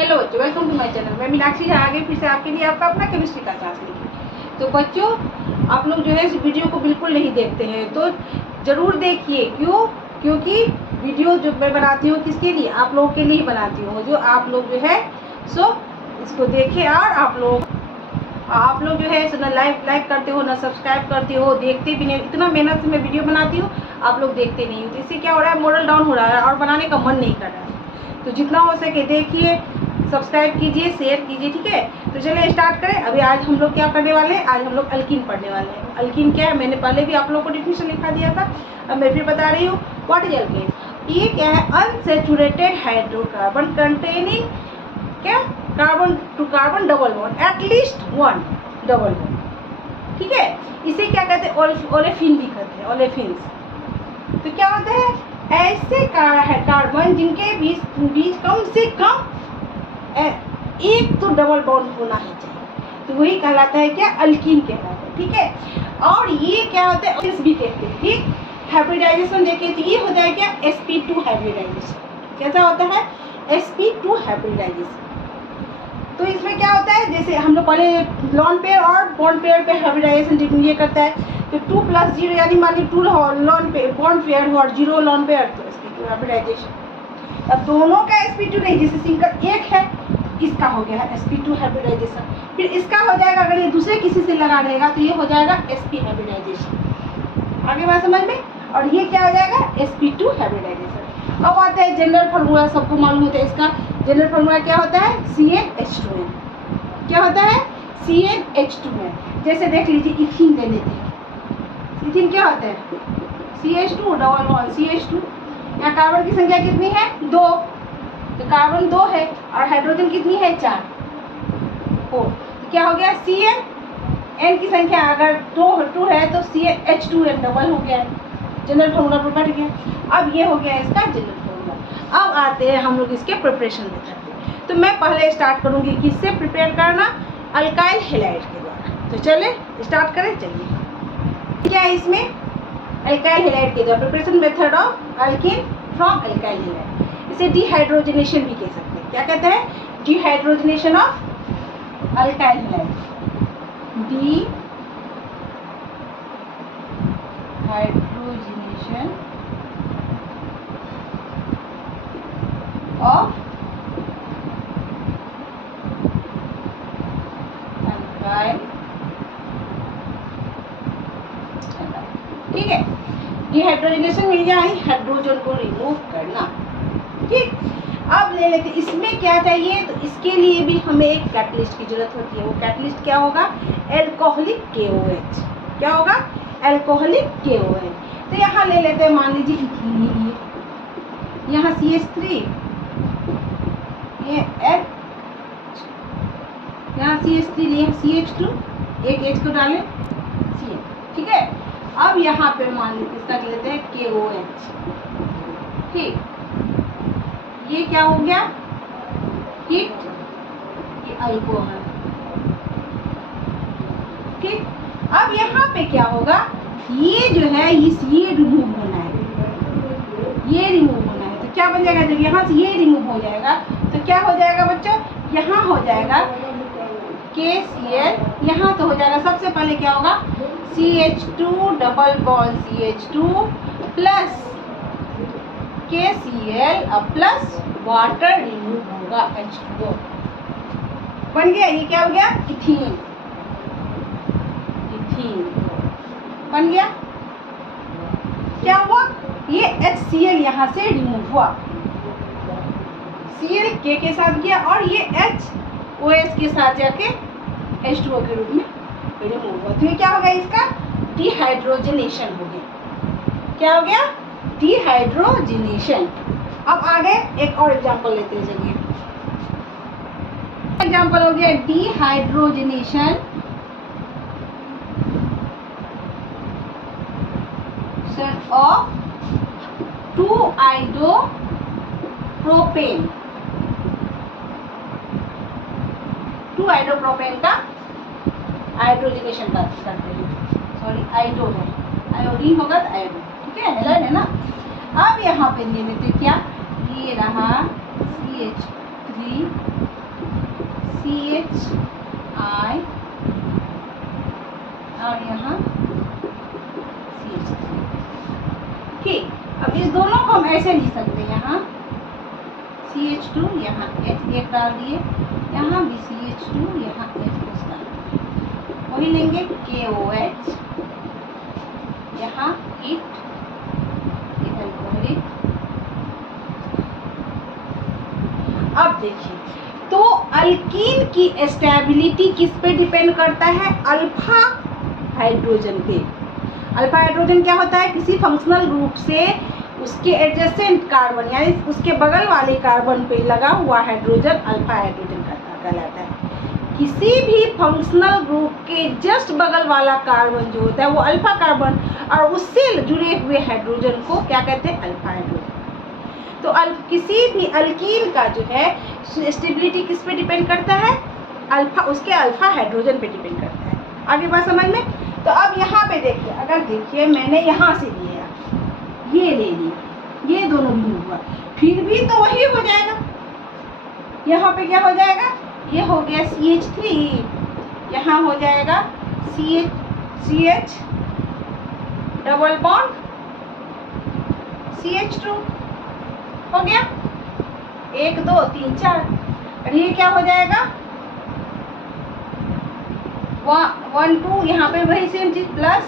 Hello बच्चों, welcome to my channel. मैं मीनाक्षी झा आ गई फिर से आपके लिए आपका अपना केमिस्ट्री का क्लास लेके। तो बच्चों, आप लोग जो है इस वीडियो को बिल्कुल नहीं देखते हैं तो ज़रूर देखिए। क्यों? क्योंकि वीडियो जो मैं बनाती हूँ किसके लिए? आप लोगों के लिए बनाती हूँ। जो आप लोग जो है सो इसको देखें और आप लोग जो है ना लाइक करते हो, ना सब्सक्राइब करते हो, देखते भी नहीं। इतना मेहनत से मैं वीडियो बनाती हूँ, आप लोग देखते नहीं हो। तो इससे क्या हो रहा है? मोरल डाउन हो रहा है और बनाने का मन नहीं कर रहा है। तो जितना हो सके देखिए, सब्सक्राइब कीजिए, शेयर कीजिए, ठीक है। तो चलिए स्टार्ट करें। अभी आज हम लोग क्या करने वाले हैं? आज हम लोग अल्कीन पढ़ने वाले हैं। अल्कीन क्या है? मैंने पहले भी आप लोग को डिफिनेशन लिखा दिया था, अब मैं फिर बता रही हूँ। What is alkene? ये क्या है? अनसैचुरेटेड हाइड्रोकार्बन कंटेनिंग क्या? Carbon to carbon double bond, at least one double bond, ठीक है। इसे क्या कहते हैं? ओलेफिन भी कहते हैं, ओलेफिन्स। तो क्या होता है? ऐसे कार्बन जिनके बीच कम से कम एक तो डबल बॉन्ड होना ही चाहिए, तो वही कहलाता है क्या? अल्कीन कहलाता है, ठीक है। और ये क्या होता है? भी कहते हैं, ठीक। हाइब्रिडाइजेशन देखिए तो ये होता है क्या? sp2 hybridisation. कैसा होता है? sp2 hybridisation. तो इसमें क्या होता है? जैसे हम लोग पहले लॉन पेयर और बॉन्ड पेयर पे हाइब्रिडाइजेशन ये करता है। तो 2 + 0 यानी मान ली 2 लॉन पेयर बॉन्ड पेयर और 0 लॉन पेयर, तो sp2 हाइब्रिडाइजेशन। अब दोनों का sp2 नहीं, जैसे सिंगल एक है, इसका हो गया है sp2 हाइब्रिडाइजेशन। फिर इसका हो जाएगा, अगर ये दूसरे किसी से लगा रहेगा तो ये हो जाएगा sp हाइब्रिडाइजेशन। आगे बात समझ में? और ये क्या हो जाएगा? sp2 hybridisation. अब आता है जनरल फार्मूला, सबको मालूम होता है इसका। जनरल फार्मूला क्या होता है? CnH2n। क्या होता है? CnH2n। जैसे देख लीजिए, इथीन ले लेते हैं। इथीन क्या होता है? CH2 double bond CH2। यहाँ कार्बन की संख्या कितनी है? 2। तो कार्बन 2 है और हाइड्रोजन कितनी है? 4। तो क्या हो गया? Cn, n की संख्या अगर 2 है तो CnH2n डबल हो गया, जनरल फार्मूला पर बैठ गया। अब ये हो गया इसका जनरल फार्मूला। अब आते हैं हम लोग इसके प्रिपरेशन मेथड पे। तो मैं पहले स्टार्ट करूंगी किससे प्रिपेयर करना? अल्काइल हैलाइड के द्वारा। तो चले स्टार्ट करें। चलिए, क्या है इसमें? अल्काइल हैलाइड के द्वारा preparation method of alkyne from alkyl halide. इसे डिहाइड्रोजनेशन भी कह सकते हैं। क्या कहते हैं? Dehydrogenation of alkyl halide. Dehydrogenation of alkyl, ठीक है। डिहाइड्रोजनेशन में यानी हाइड्रोजन को रिमूव करना, ठीक। अब ले लेते, इसमें क्या चाहिए? तो इसके लिए भी हमें एक कैटलिस्ट की जरूरत होती है। वो कैटलिस्ट क्या होगा? Alcoholic KOH। क्या होगा? Alcoholic KOH। तो यहाँ ले लेते हैं, मान लीजिए इथीन ही लिए, यहाँ CH3, ये H, यहाँ CH3 लिए, CH2, एक H को डालें CH, ठीक है। अब यहाँ पे मान लीजिए इसका लेते हैं KOH, ठीक। ये क्या हो गया? हिट, ये अल्कोहल, ठीक। अब यहाँ पे क्या होगा? ये जो है ये रिमूव होना है, ये रिमूव होना है। तो क्या बन जाएगा? जब यहाँ से ये रिमूव हो जाएगा तो क्या हो जाएगा बच्चों? यहाँ हो जाएगा KCl। यहाँ तो हो जाएगा, सबसे पहले क्या होगा? CH2 double bond CH2 plus KCl अब प्लस वाटर रिमूव होगा H2O, बन गया। ये क्या हो गया? इथीन। इथीन बन गया। क्या हुआ? ये HCl यहाँ से रिमूव हुआ, Cl K के साथ गया और ये HOS के साथ जाके H2O के रूप में रिमूव हुआ। तो ये क्या हो गया? इसका डिहाइड्रोजनेशन हो गया। क्या हो गया? डिहाइड्रोजनेशन। अब आगे एक और एग्जांपल लेते हैं। चलिए, एग्जांपल हो गया डिहाइड्रोजनेशन ऑफ 2-iodopropan। 2-iodopropan का हाइड्रोजनेशन करते हैं। सॉरी, आइडो है, आयोडीन होगा तो आयोडो, ठीक है, हैलाइड है ना। अब यहाँ पे ले लेते क्या? ये रहा CH3 CH3 CHI और यहाँ CH3। ठीक, अब इस दोनों को हम ऐसे लिख सकते हैं, यहाँ CH2 यहाँ H एक डाल दिए, यहाँ भी CH2 यहाँ H डाल दिए, वही लेंगे KOH, यहाँ इट अल्कोहलिक। अब देखिए, तो अल्कीन की स्टेबिलिटी किस पे डिपेंड करता है? अल्फा हाइड्रोजन पे। अल्फा हाइड्रोजन क्या होता है? किसी फंक्शनल ग्रुप से उसके एडजेसेंट कार्बन यानी उसके बगल वाले कार्बन पे लगा हुआ हाइड्रोजन अल्फा हाइड्रोजन कहलाता है। किसी भी फंक्शनल ग्रुप के जस्ट बगल वाला कार्बन जो होता है वो अल्फा कार्बन, और उससे जुड़े हुए हाइड्रोजन को क्या कहते हैं? Alpha hydrogen. तो किसी भी अल्कीन का जो है स्टेबिलिटी किस पे डिपेंड करता है? अल्फा, उसके अल्फा हाइड्रोजन पे डिपेंड करता है। आगे बात समझ में? तो अब यहाँ पे देखिए, अगर देखिए मैंने यहाँ से लिया, ये ले लिया, ये दोनों भी हुआ, फिर भी तो वही हो जाएगा। यहाँ पे क्या हो जाएगा? ये हो गया CH3, यहाँ हो जाएगा CH डबल बॉन्ड CH2 हो गया, 1 2 3 4। और ये क्या हो जाएगा? 1 2, यहाँ पे वही सेम चीज प्लस,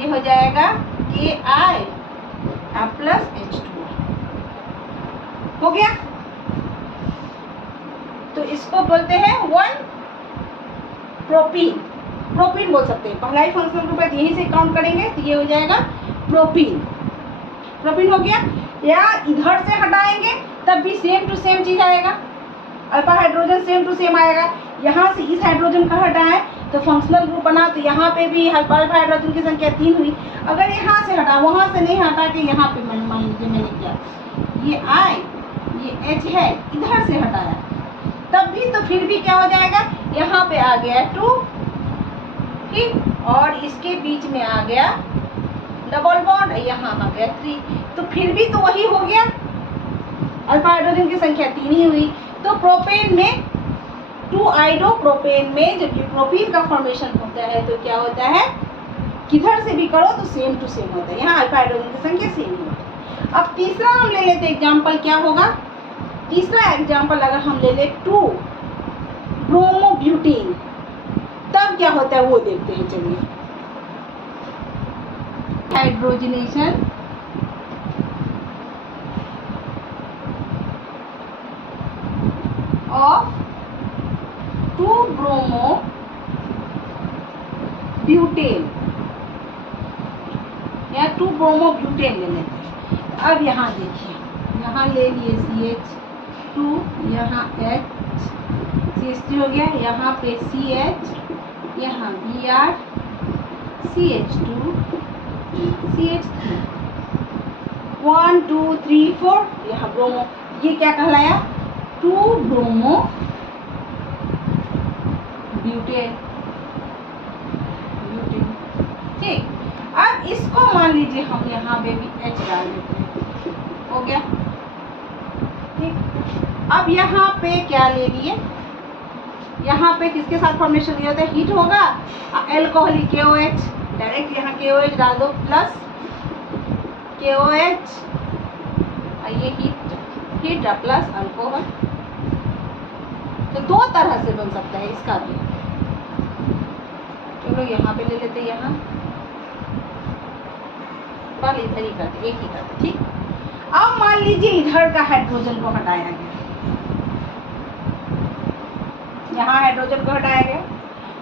ये हो जाएगा KI प्लस H2 हो गया। तो इसको बोलते हैं 1 प्रोपीन। प्रोपीन बोल सकते हैं, पहला ही फंक्शनल ग्रुप है, यहीं से काउंट करेंगे तो ये हो जाएगा प्रोपीन। प्रोपीन हो गया। या इधर से हटाएंगे तब भी सेम टू सेम चीज आएगा, alpha hydrogen same to same आएगा। यहाँ से इस हाइड्रोजन का हटाएं तो फंक्शनल ग्रुप बना, तो यहाँ पे भी अल्फा हाइड्रोजन की संख्या 3 हुई। अगर यहाँ से हटा, वहाँ से नहीं हटा के यहाँ पे मान लीजिए मैंने क्या, ये I ये H है, इधर से हटाया, तब भी तो फिर भी क्या हो जाएगा? यहाँ पे आ गया 2, ठीक, और इसके बीच में आ गया डबल बॉन्ड, यहाँ आ गया 3, तो फिर भी तो वही हो गया, अल्फा हाइड्रोजन की संख्या 3 ही हुई। तो प्रोपेन में 2 आइडोप्रोपेन में जब ये प्रोपीन का फॉर्मेशन होता है तो क्या होता है? किधर से भी करो तो सेम टू सेम होता है, यहाँ अल्फा हाइड्रोजन की संख्या सेम ही होती है। अब तीसरा हम ले लेते एग्जाम्पल, क्या होगा? तीसरा एग्जाम्पल अगर हम ले ले 2 ब्रोमोब्यूटेन, तब क्या होता है वो देखते हैं। चलिए, हाइड्रोजनेशन ऑफ 2 ब्रोमोब्यूटेन या 2 ब्रोमोब्यूटेन ले लेते हैं। अब यहाँ देखिए, यहाँ ले लिए CH2, यहाँ H, CH3 हो गया, यहाँ पे CH, यहाँ Br, CH2, CH3, 1 2 3 4, यहाँ ब्रोमो, ये क्या कहलाया? 2 ब्रोमो ब्यूटेन। ठीक, अब इसको मान लीजिए हम यहाँ पे भी H डाल देते हैं, हो गया। ठीक, अब यहाँ पे क्या ले लिए? यहाँ पे किसके साथ फॉर्मेशन दिया होता है? हीट होगा, एल्कोहलिक KOH, डायरेक्ट यहाँ KOH डाल दो, प्लस KOH, ये हीट प्लस अल्कोहल। तो 2 तरह से बन सकता है इसका भी। चलो यहाँ पे ले लेते हैं, यहाँ पर इधर ही करते, एक ही करते। ठीक, अब मान लीजिए इधर का हाइड्रोजन को हटाया गया, यहाँ हाइड्रोजन को हटाया गया,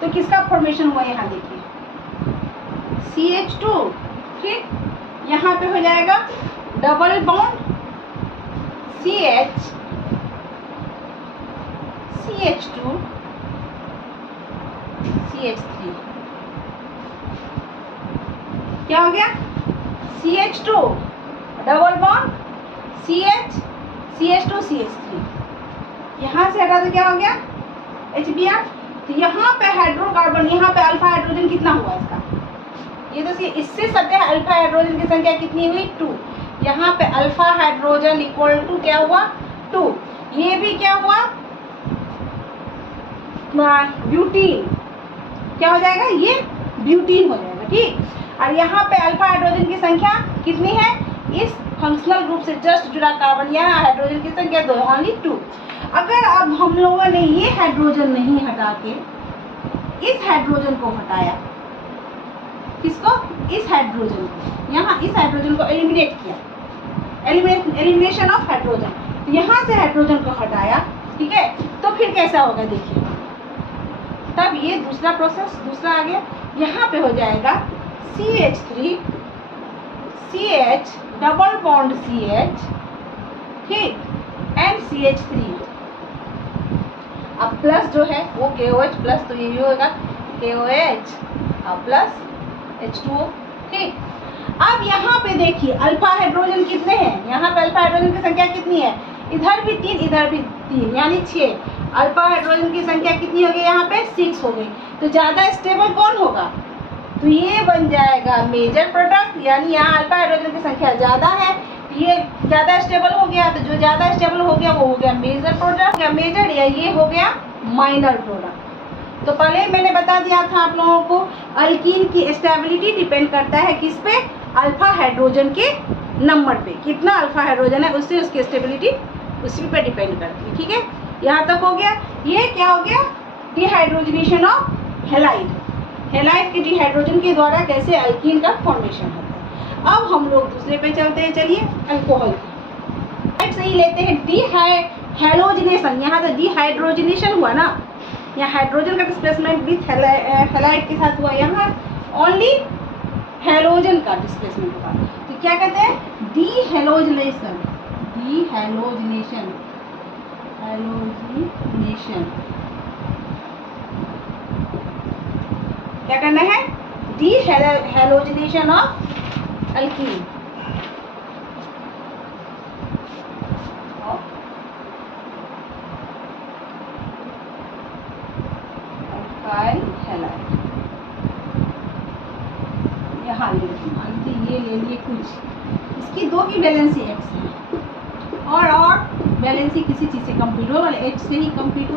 तो किसका फॉर्मेशन हुआ? यहाँ देखिए CH2, ठीक, यहाँ पे हो जाएगा double bond CH, CH2, CH3, क्या हो गया? CH2 double bond CH, CH2, CH3, यहाँ से हटा तो क्या हो गया? HBr। तो यहाँ पे हाइड्रोकार्बन, यहाँ पे अल्फा हाइड्रोजन कितना हुआ इसका? ये तो इससे सतह अल्फा हाइड्रोजन की संख्या कितनी हुई? 2। यहाँ पे अल्फा हाइड्रोजन इक्वल टू क्या हुआ? 2। ये भी क्या हुआ, ब्यूटीन, क्या हो जाएगा, ये ब्यूटीन हो जाएगा, ठीक। और यहाँ पे अल्फा हाइड्रोजन की संख्या कितनी है, इस फंक्शनल ग्रुप से जस्ट जुड़ा कार्बन, यहाँ हाइड्रोजन की संख्या 2, ओनली 2। अगर अब हम लोगों ने ये हाइड्रोजन नहीं हटा के इस हाइड्रोजन को हटाया, किसको, इस हाइड्रोजन को, यहाँ इस हाइड्रोजन को एलिमिनेट किया, एलिमिनेशन ऑफ हाइड्रोजन, तो यहाँ से हाइड्रोजन को हटाया, ठीक है, तो फिर कैसा होगा देखिए, तब ये दूसरा प्रोसेस दूसरा आ गया, यहाँ पे हो जाएगा CH3 CH double bond CH, ठीक, एंड CH3, अब प्लस जो है वो KOH प्लस, तो ये भी होगा KOH प्लस H2O, ठीक। अब यहाँ पे देखिए अल्फा हाइड्रोजन कितने हैं, यहाँ पे अल्फा हाइड्रोजन की संख्या कितनी है, इधर भी 3 इधर भी 3, यानी 6, अल्फा हाइड्रोजन की संख्या कितनी हो गई, यहाँ पे 6 हो गई, तो ज़्यादा स्टेबल कौन होगा, तो ये बन जाएगा मेजर प्रोडक्ट, यानी यहाँ अल्फा हाइड्रोजन की संख्या ज़्यादा है, ये ज़्यादा स्टेबल हो गया, तो जो ज़्यादा स्टेबल हो गया वो हो गया मेजर प्रोडक्ट, या मेजर, या ये हो गया माइनर प्रोडक्ट। तो पहले मैंने बता दिया था आप लोगों को, अल्कीन की स्टेबिलिटी डिपेंड करता है किस पे, अल्फा हाइड्रोजन के नंबर पे, कितना अल्फा हाइड्रोजन है उससे उसकी स्टेबिलिटी उसी पे डिपेंड करती है, ठीक है। यहाँ तक हो गया। ये क्या हो गया, डिहाइड्रोजनेशन ऑफ हेलाइड, हेलाइड के डिहाइड्रोजन के द्वारा कैसे अल्कीन का फॉर्मेशन होता है। अब हम लोग दूसरे पे चलते हैं, चलिए अल्कोहल से ही लेते हैं, डिहाइड्रोजनेशन, यहाँ तो डिहाइड्रोजनेशन हुआ ना, यहाँ हाइड्रोजन का डिस्प्लेसमेंट विथ हेलाइड के साथ हुआ, यहाँ ओनली हेलोजन का डिस्प्लेसमेंट हुआ, तो क्या कहते हैं, डिहेलोजनेशन, डिहेलोजनेशन, हेलोजनेशन, क्या करना है, डिहेलोजनेशन ऑफ अल्कीन, हेलाइड, यहाँ ले लीजिए, ये ले लिए कुछ, इसकी 2 की वैलेंसी X है, और वैलेंसी किसी चीज़ से कंप्लीट हो, मतलब H से ही कंप्लीट हो।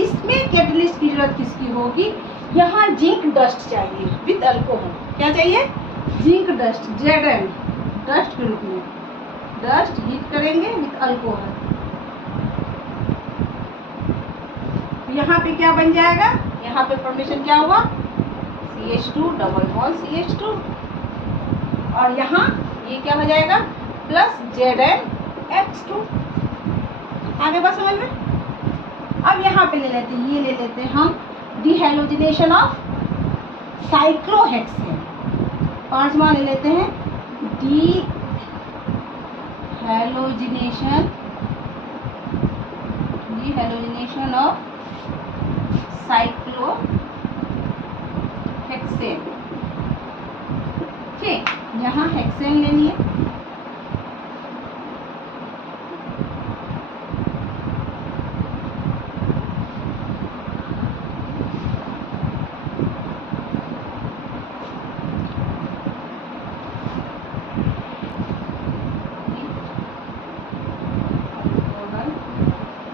इसमें कैटलिस्ट की जरूरत किसकी होगी, यहाँ जिंक डस्ट चाहिए विद अल्कोहल, क्या चाहिए, जिंक डस्ट, Zn डस्ट के रूप में, डस्ट हीट करेंगे विद अल्कोहल, यहाँ पे क्या बन जाएगा, यहाँ पे फॉर्मेशन क्या हुआ, CH2 डबल बॉन्ड CH2, और यहाँ ये क्या हो जाएगा, प्लस ZnH2, आगे बात समझ में। अब यहाँ पे ले लेते हैं, ये ले लेते हैं हम डिहेलोजनेशन ऑफ साइक्लोहेक्सेन, 5वां ले लेते हैं, डिहेलोजनेशन ऑफ साइक्लोहेक्सेन, ठीक, यहाँ हेक्सेन ले लिए,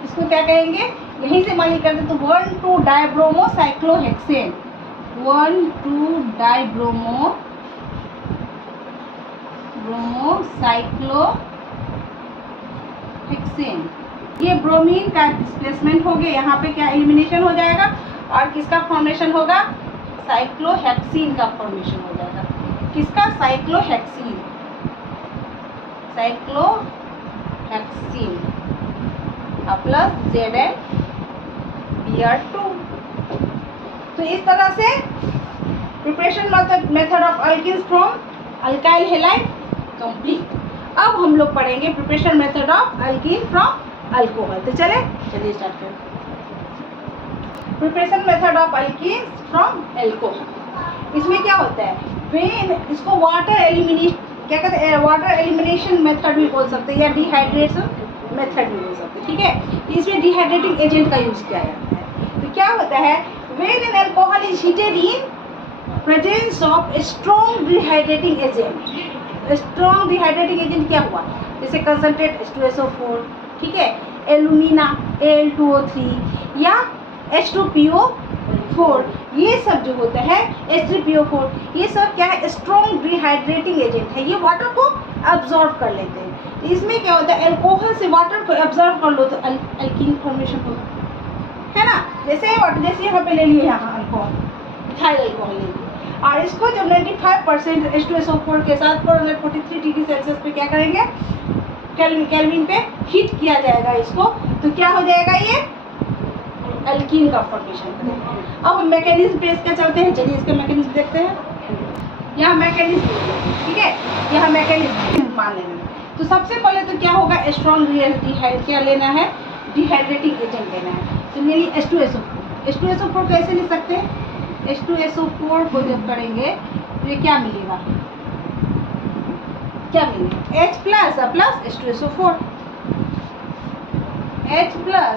इसको क्या कहेंगे, यहीं से मालिक करते तो 1,2-डाइब्रोमोसाइक्लोहेक्सेन, 1,2-डाइब्रोमोसाइक्लोहेक्सेन, ये ब्रोमीन का डिस्प्लेसमेंट हो गया, यहाँ पे क्या एलिमिनेशन हो जाएगा, और किसका फॉर्मेशन होगा, साइक्लोहेक्सीन का फॉर्मेशन हो जाएगा, किसका, साइक्लोहेक्सीन, साइक्लोहेक्सीन प्लस ZnBr2। तो इस तरह से preparation method of alkenes from alkyl halide complete. अब हम लोग पढ़ेंगे preparation method of alkyne from alcohol, तो चलिए स्टार्ट करें। Preparation method of alkenes from alcohol, इसमें क्या होता है, इसको वाटर एलिमिनेशन, क्या कहते हैं, वाटर एलिमिनेशन मेथड भी बोल सकते हैं, या डिहाइड्रेशन मेथड भी बोल सकते हैं, ठीक है। इसमें डिहाइड्रेटिंग एजेंट का यूज किया जाता है। तो क्या होता है, when an alcohol is heated in presence of strong dehydrating agent, strong dehydrating agent क्या हुआ, जैसे कंसनट्रेट H2SO4, ठीक है, एल्यूमिना Al2O3 या H2PO4, ये सब जो होता है H3PO4, ये सब क्या है, स्ट्रॉन्ग डिहाइड्रेटिंग एजेंट है, ये वाटर को अब्जॉर्ब कर लेते हैं। इसमें क्या होता है, अल्कोहल से वाटर को अब्जॉर्ब कर लो तो अल्कीन फॉर्मेशन होगा, है ना। जैसे यहाँ पे ले लिए, यहाँ अल्कोहल, इथाइल अल्कोहल ले लिए, और इसको जब 95% H2SO4 के साथ 443 डिग्री सेल्सियस पे क्या करेंगे, केल्विन पे हीट किया जाएगा इसको, तो क्या हो जाएगा, ये अल्कीन का फॉर्मेशन करेगा। अब मैकेनिज्म पे इसका चलते हैं, चलिए इसका मैकेनिज्म देखते हैं। यहाँ मैकेनिज्म, ठीक है, यहाँ मैकेनिज्म मान लेना। तो सबसे पहले तो क्या होगा, स्ट्रॉन्ग क्या लेना है, डिहाइड्रेटिंग एजेंट लेना है। तो मेरी H2SO4 कैसे ले सकते हैं, H2SO4 को जब करेंगे तो ये क्या मिलेगा, क्या मिलेगा, H plus H2SO4, H plus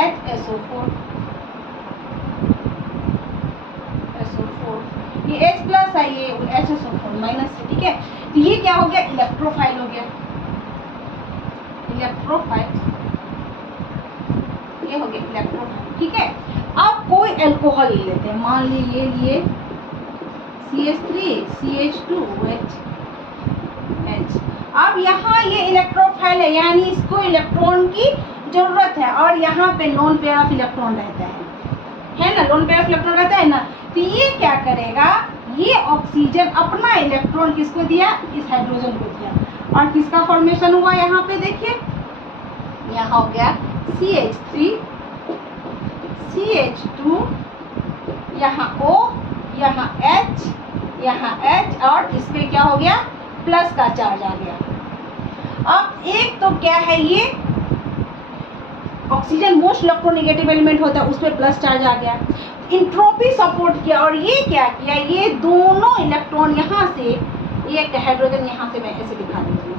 HSO4, ये H प्लस है, ये HSO4 माइनस है, ठीक है। तो ये क्या हो गया, इलेक्ट्रोफाइल हो गया, इलेक्ट्रोफाइल, ये हो गया इलेक्ट्रोफाइल, ठीक है। अब कोई अल्कोहल ले लेते हैं, मान लीजिए लिए CH3 CH2H। अब यहाँ ये इलेक्ट्रोफाइल है, यानी इसको इलेक्ट्रॉन की जरूरत है, और यहाँ पे लोन पेयर ऑफ इलेक्ट्रॉन रहता है ना, लोन पेयर ऑफ इलेक्ट्रॉन रहता है ना। तो ये क्या करेगा, ये ऑक्सीजन अपना इलेक्ट्रॉन किसको दिया, इस हाइड्रोजन को दिया, और किसका फॉर्मेशन हुआ, यहाँ पे देखिए, यहाँ हो गया CH3 CH2, यहाँ O, यहाँ H, यहाँ H, और इसमें क्या हो गया, प्लस का चार्ज आ गया। अब एक तो क्या है, ये ऑक्सीजन मोस्ट इलेक्ट्रोनेगेटिव एलिमेंट होता है, उसमें प्लस चार्ज आ गया, इंट्रोपी सपोर्ट किया, और ये क्या किया, ये दोनों इलेक्ट्रॉन यहाँ से, ये हाइड्रोजन यहाँ से मैं ऐसे दिखा देती हूँ,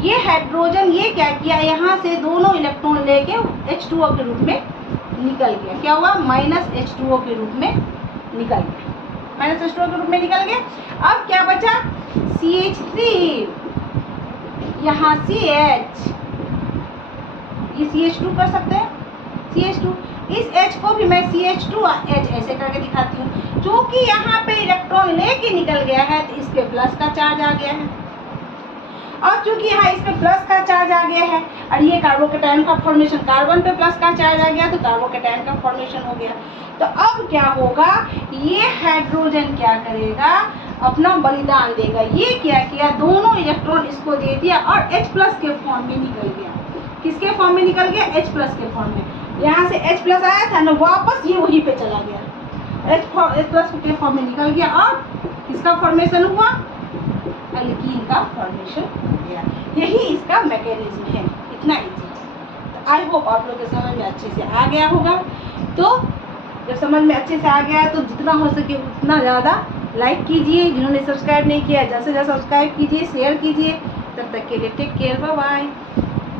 ये हाइड्रोजन ये क्या किया, यहाँ से दोनों इलेक्ट्रॉन लेके H2O के रूप में निकल गया, क्या हुआ, माइनस H2O के रूप में निकल गया, माइनस H2O के रूप में निकल गया। अब क्या बचा, CH3, यहाँ CH, ये CH2 कर सकते हैं, CH2, इस H को भी मैं CH2H ऐसे करके दिखाती हूँ, क्योंकि यहाँ पे इलेक्ट्रॉन लेके निकल गया है तो इस पे प्लस का चार्ज आ गया है, और चूंकि यहाँ इस पे प्लस का चार्ज आ गया है, और ये कार्बोकेटायन का फॉर्मेशन, कार्बन पे प्लस का चार्ज आ गया तो कार्बोकेटायन का फॉर्मेशन हो गया। तो अब क्या होगा, ये हाइड्रोजन क्या करेगा, अपना बलिदान देगा, ये क्या किया, दोनों इलेक्ट्रॉन इसको दे दिया, और H प्लस के फॉर्म में निकल गया, किसके फॉर्म में निकल गया, H प्लस के फॉर्म में, यहाँ से H प्लस आया था ना, वापस ये वहीं पे चला गया, H प्लस के फॉर्म में निकल गया, और किसका फॉर्मेशन हुआ, अल्कीन का फॉर्मेशन हो गया। यही इसका मैकेनिज्म है, इतना इजी। तो आई होप आप लोग के समझ में अच्छे से आ गया होगा। तो जब समझ में अच्छे से आ गया है तो जितना हो सके उतना ज़्यादा लाइक कीजिए, जिन्होंने सब्सक्राइब नहीं किया जल्द से जल्द सब्सक्राइब कीजिए, शेयर कीजिए। तब तक के लिए टेक केयर, बाय बाय।